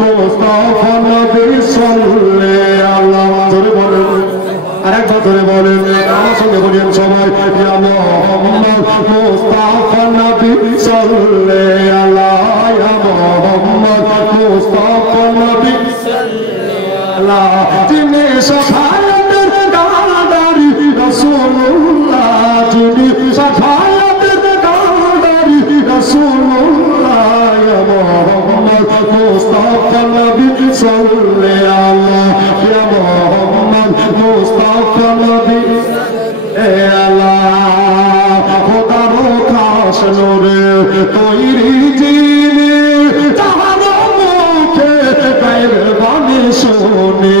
মুস্তাফা নবী সাল্লাল্লাহু আলাইহি ধরে বলেন আরেকবার ধরে বলেন আমার সঙ্গে বলেন সবাই ইয়া মুহাম্মদ মুস্তাফা নবী সাল্লাল্লাহু আলাইহি মুহাম্মদ মুস্তাফা নবী সাল্লাল্লাহু যিনি শাফায়াতের কাঁদারি রাসূলুল্লাহ যিনি শাফায়াতের কাঁদারি রাসূলুল্লাহ ইয়া মুহাম্মদ মুস্তাফা নবী সাল্লাল্লাহু ইয়া মুহাম্মদ মুস্তাফা নবী এ আল্লাহ খোদার খাস নূরে তৈরি যিনি তাহার মুখে গায়ের বাণী শুনি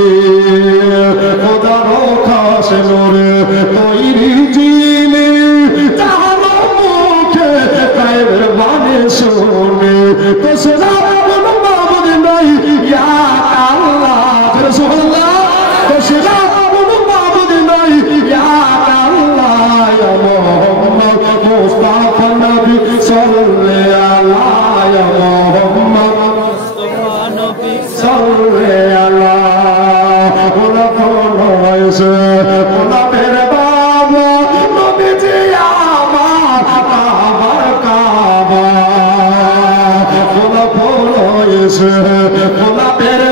খোদার খাস নূরে তৈরি যিনি তাহার মুখে গায়ের বাণী শুনি তো সেরা কোনো মাবুদ নাই ইয়া আল্লাহ রাসূলুল্লাহ তো সেরা কোনো মাবুদ নাই ইয়া আল্লাহ ইয়া মুহাম্মদ মুস্তাফা নবী সাল্লাল্লাহু আলাইহি মুহাম্মদ মুস্তাফা নবী সাল্লাল্লাহু ওলা ফলাইছে ওলা মেরে বাবা নবীজি আমার কাবার কাবা ওলা ফলাইছে ওলা মেরে